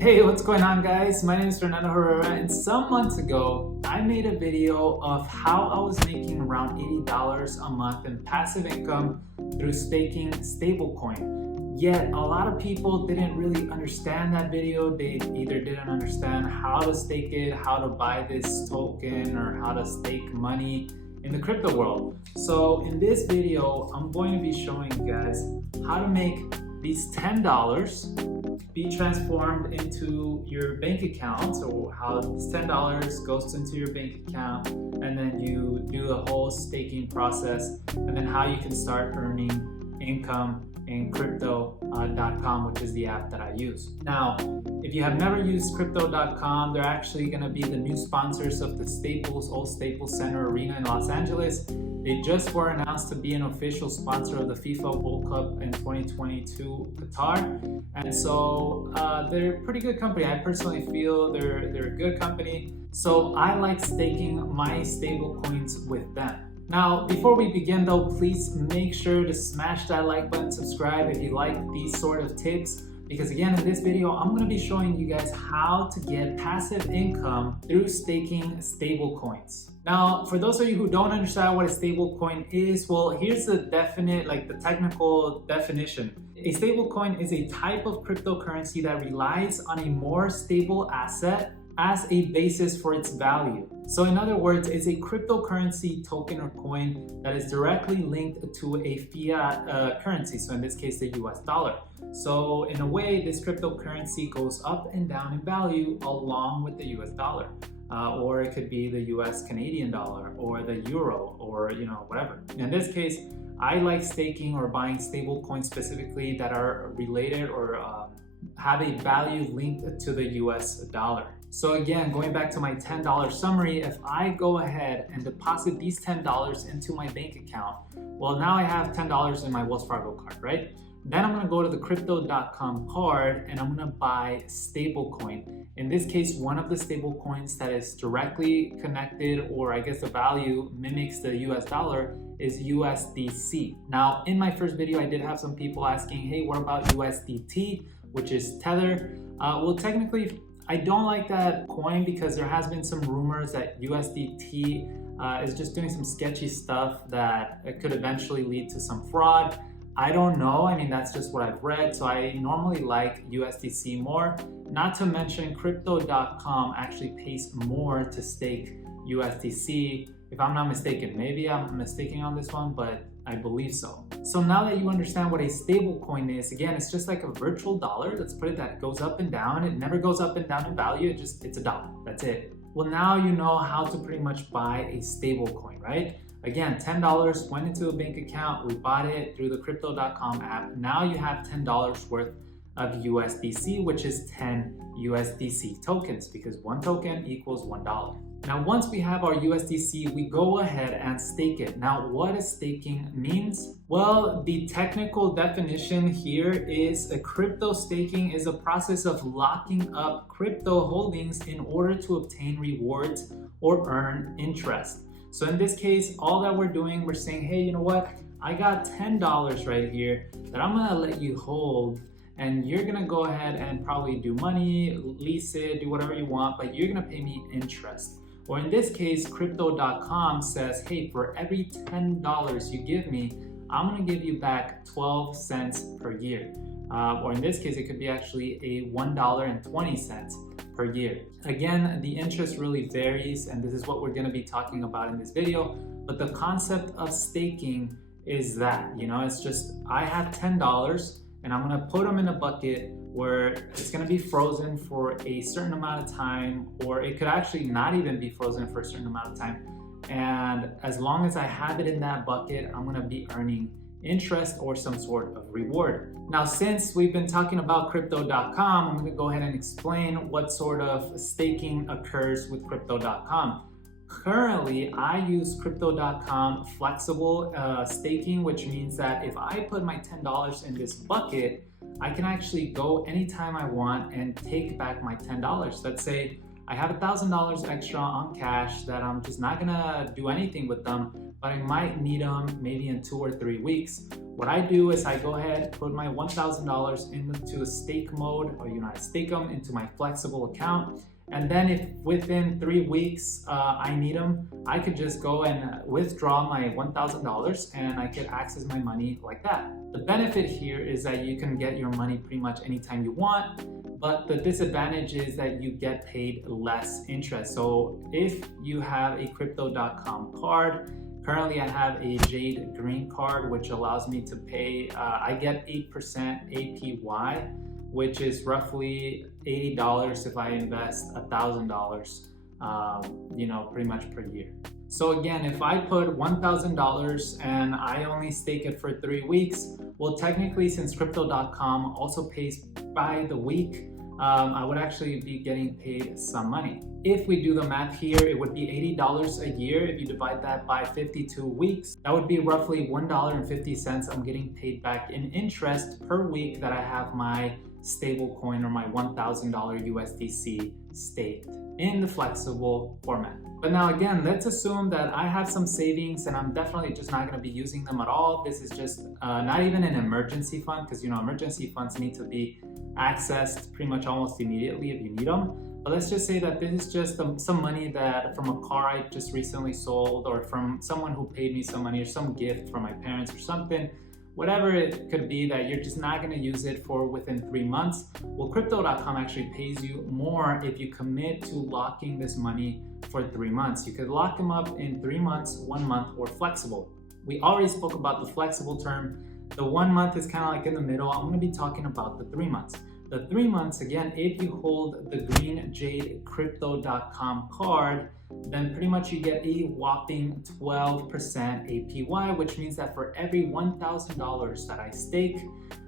Hey, what's going on, guys? My name is Fernando Herrera, and some months ago, I made a video of how I was making around $80 a month in passive income through staking stablecoin. Yet, a lot of people didn't really understand that video. They either didn't understand how to stake it, how to buy this token, or how to stake money in the crypto world. So in this video, I'm going to be showing you guys how to make these $10 be transformed into your bank account, or how this $10 goes into your bank account, and then you do the whole staking process, and then how you can start earning income in crypto.com, which is the app that I use. Now, if you have never used crypto.com, they're actually going to be the new sponsors of the Old Staples Center Arena in Los Angeles. They just were announced to be an official sponsor of the FIFA World Cup in 2022 Qatar. And so they're a pretty good company. I personally feel they're a good company. So I like staking my stable coins with them. Now, before we begin though, please make sure to smash that like button, subscribe if you like these sort of tips. Because again, in this video, I'm going to be showing you guys how to get passive income through staking stable coins. Now, for those of you who don't understand what a stable coin is, well, here's the the technical definition. A stable coin is a type of cryptocurrency that relies on a more stable asset as a basis for its value. So in other words, it's a cryptocurrency token or coin that is directly linked to a fiat currency. So in this case, the US dollar. So in a way, this cryptocurrency goes up and down in value along with the US dollar. Or it could be the US Canadian dollar or the euro or whatever. In this case, I like staking or buying stable coins specifically that are related or have a value linked to the US dollar. So again, going back to my $10 summary, if I go ahead and deposit these $10 into my bank account, well, now I have $10 in my Wells Fargo card, right? Then I'm gonna go to the crypto.com card and I'm gonna buy stablecoin. In this case, one of the stable coins that is directly connected, or I guess the value mimics the US dollar, is USDC. Now, in my first video, I did have some people asking, hey, what about USDT, which is Tether? Well, technically, I don't like that coin because there has been some rumors that USDT is just doing some sketchy stuff that it could eventually lead to some fraud. I don't know. I mean, that's just what I've read. So I normally like USDC more. Not to mention crypto.com actually pays more to stake USDC. If I'm not mistaken, maybe I'm mistaken on this one, but I believe so. So now that you understand what a stable coin is, again, it's just like a virtual dollar. Let's put it that it goes up and down. It never goes up and down in value. It's a dollar. That's it. Well, now you know how to pretty much buy a stable coin, right? Again, $10 went into a bank account. We bought it through the crypto.com app. Now you have $10 worth of USDC, which is 10 USDC tokens, because one token equals $1. Now, once we have our USDC, we go ahead and stake it. Now, what does staking means? Well, the technical definition here is a crypto staking is a process of locking up crypto holdings in order to obtain rewards or earn interest. So in this case, all that we're doing, we're saying, hey, you know what? I got $10 right here that I'm gonna let you hold, and you're gonna go ahead and probably do money, lease it, do whatever you want, but you're gonna pay me interest. Or in this case, crypto.com says, hey, for every $10 you give me, I'm gonna give you back 12 cents per year. Or in this case, it could be actually a $1.20 per year. Again, the interest really varies, and this is what we're gonna be talking about in this video. But the concept of staking is that, it's just, I have $10 and I'm gonna put them in a bucket where it's gonna be frozen for a certain amount of time, or it could actually not even be frozen for a certain amount of time. And as long as I have it in that bucket, I'm gonna be earning interest or some sort of reward. Now, since we've been talking about crypto.com, I'm gonna go ahead and explain what sort of staking occurs with crypto.com. Currently, I use crypto.com flexible staking, which means that if I put my $10 in this bucket, I can actually go anytime I want and take back my $10. Let's say I have $1,000 extra on cash that I'm just not gonna do anything with them, but I might need them maybe in 2 or 3 weeks. What I do is I go ahead, put my $1,000 into a stake mode, or I stake them into my flexible account. And then if within 3 weeks I need them, I could just go and withdraw my $1,000 and I could access my money like that. The benefit here is that you can get your money pretty much anytime you want, but the disadvantage is that you get paid less interest. So if you have a crypto.com card, currently I have a Jade Green card, which allows me to pay, I get 8% APY, which is roughly $80 if I invest $1,000, pretty much per year. So again, if I put $1,000 and I only stake it for 3 weeks, well, technically, since crypto.com also pays by the week, I would actually be getting paid some money. If we do the math here, it would be $80 a year. If you divide that by 52 weeks, that would be roughly $1.50 I'm getting paid back in interest per week that I have my stablecoin or my $1,000 USDC staked in the flexible format. But now again, let's assume that I have some savings and I'm definitely just not going to be using them at all. This is just not even an emergency fund, because emergency funds need to be accessed pretty much almost immediately if you need them. But let's just say that this is just some money that from a car I just recently sold, or from someone who paid me some money, or some gift from my parents or something. Whatever it could be that you're just not going to use it for within 3 months. Well, crypto.com actually pays you more if you commit to locking this money for 3 months. You could lock them up in 3 months, 1 month, or flexible. We already spoke about the flexible term. The 1 month is kind of like in the middle. I'm going to be talking about the 3 months. The 3 months, again, if you hold the Green Jade Crypto.com card, then pretty much you get a whopping 12% APY, which means that for every $1,000 that I stake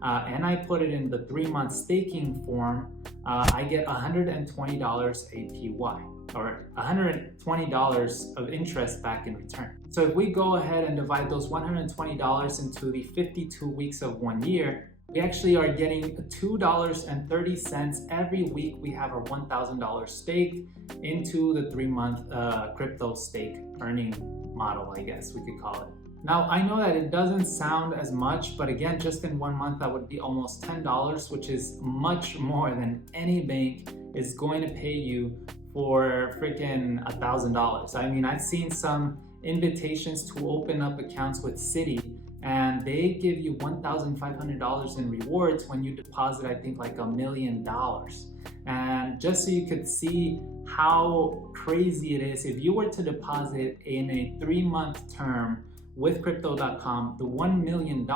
and I put it in the 3-month staking form, I get $120 APY, or $120 of interest back in return. So if we go ahead and divide those $120 into the 52 weeks of 1 year, we actually are getting $2.30 every week. We have our $1,000 staked into the 3-month crypto stake earning model, I guess we could call it. Now, I know that it doesn't sound as much, but again, just in 1 month, that would be almost $10, which is much more than any bank is going to pay you for freaking $1,000. I mean, I've seen some invitations to open up accounts with Citi, and they give you $1,500 in rewards when you deposit, I think, like $1 million. And just so you could see how crazy it is, if you were to deposit in a 3-month term with crypto.com, the $1 million,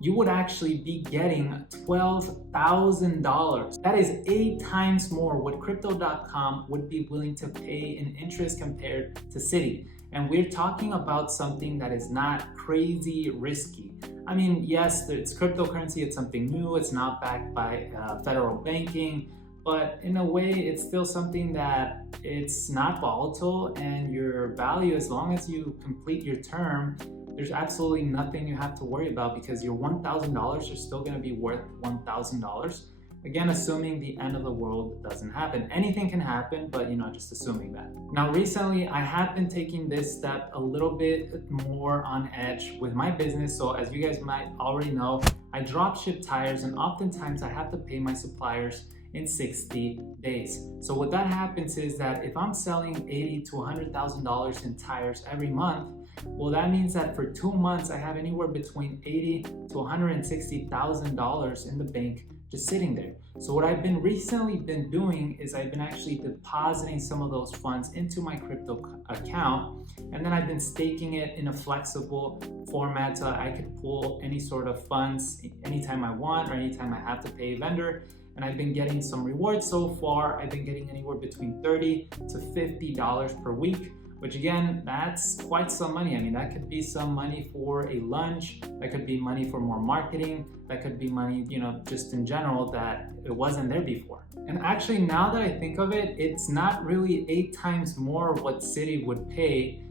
you would actually be getting $12,000. That is 8 times more what crypto.com would be willing to pay in interest compared to Citi. And we're talking about something that is not crazy risky. I mean, yes, it's cryptocurrency, it's something new, it's not backed by federal banking, but in a way, it's still something that it's not volatile, and your value, as long as you complete your term, there's absolutely nothing you have to worry about, because your $1,000 are still going to be worth $1,000. Again, assuming the end of the world doesn't happen. Anything can happen, but just assuming that. Now, recently, I have been taking this step a little bit more on edge with my business. So as you guys might already know, I drop ship tires, and oftentimes I have to pay my suppliers in 60 days. So what that happens is that if I'm selling $80,000 to $100,000 in tires every month, well, that means that for 2 months, I have anywhere between $80,000 to $160,000 in the bank just sitting there. So what I've been recently doing is I've been actually depositing some of those funds into my crypto account, and then I've been staking it in a flexible format so I could pull any sort of funds anytime I want or anytime I have to pay a vendor. And I've been getting some rewards so far. I've been getting anywhere between $30 to $50 per week, which again, that's quite some money. I mean, that could be some money for a lunch, that could be money for more marketing, that could be money, just in general that it wasn't there before. And actually, now that I think of it, it's not really 8 times more what Citi would pay.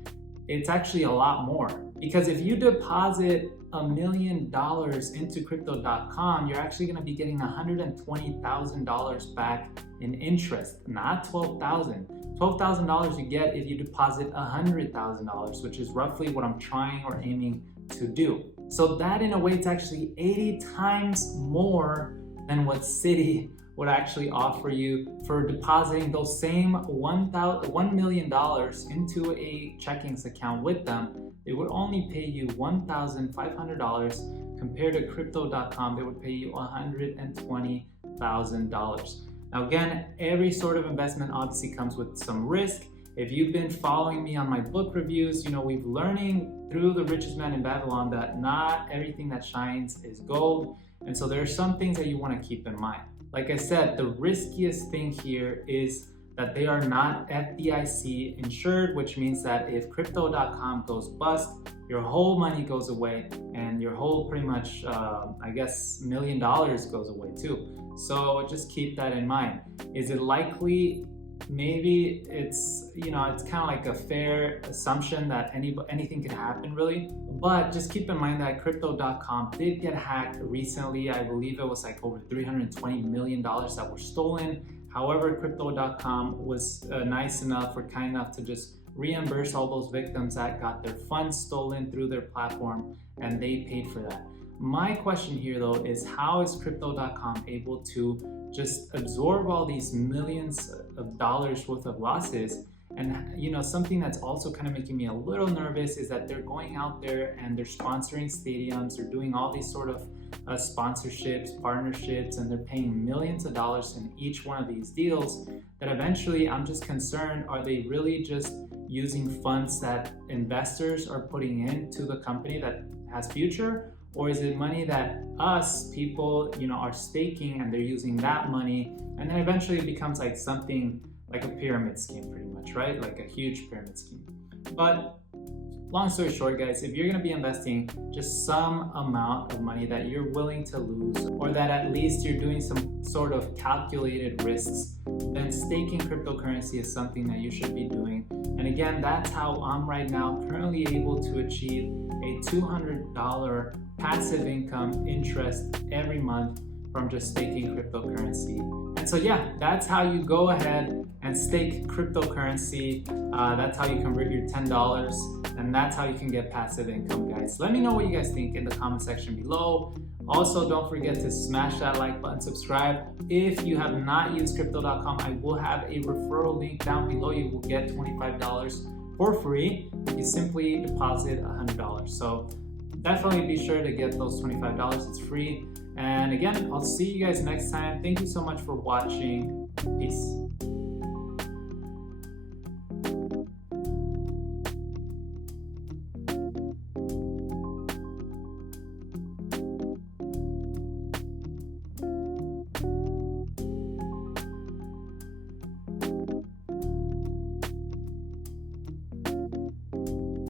It's actually a lot more, because if you deposit $1 million into crypto.com, you're actually going to be getting $120,000 back in interest, not $12,000. $12,000 you get if you deposit $100,000, which is roughly what I'm trying or aiming to do. So that in a way, it's actually 80 times more than what Citi would actually offer you for depositing those same $1 million into a checkings account with them. They would only pay you $1,500 compared to crypto.com. They would pay you $120,000. Now again, every sort of investment obviously comes with some risk. If you've been following me on my book reviews, we've learning through The Richest Man in Babylon that not everything that shines is gold. And so there are some things that you want to keep in mind. Like I said, the riskiest thing here is that they are not FDIC insured, which means that if crypto.com goes bust, your whole money goes away and your whole pretty much, $1 million goes away too. So just keep that in mind. Is it likely? Maybe it's, it's kind of like a fair assumption that anything can happen really. But just keep in mind that crypto.com did get hacked recently. I believe it was like over $320 million that were stolen. However, crypto.com was nice enough or kind enough to just reimburse all those victims that got their funds stolen through their platform, and they paid for that. My question here though is, how is crypto.com able to just absorb all these millions of dollars worth of losses? And something that's also kind of making me a little nervous is that they're going out there and they're sponsoring stadiums, they're doing all these sort of sponsorships, partnerships, and they're paying millions of dollars in each one of these deals, that eventually I'm just concerned, are they really just using funds that investors are putting into the company that has future? Or is it money that us people, are staking and they're using that money, and then eventually it becomes like something like a pyramid scheme pretty much, right? Like a huge pyramid scheme. But long story short, guys, if you're going to be investing just some amount of money that you're willing to lose, or that at least you're doing some sort of calculated risks, then staking cryptocurrency is something that you should be doing. And again, that's how I'm right now currently able to achieve a $200 passive income interest every month from just staking cryptocurrency. And so yeah, that's how you go ahead and stake cryptocurrency. That's how you convert your $10, and that's how you can get passive income, guys. Let me know what you guys think in the comment section below. Also, don't forget to smash that like button, subscribe. If you have not used crypto.com, I will have a referral link down below. You will get $25 for free if you simply deposit $100. So definitely be sure to get those $25. It's free. And again, I'll see you guys next time. Thank you so much for watching. Peace.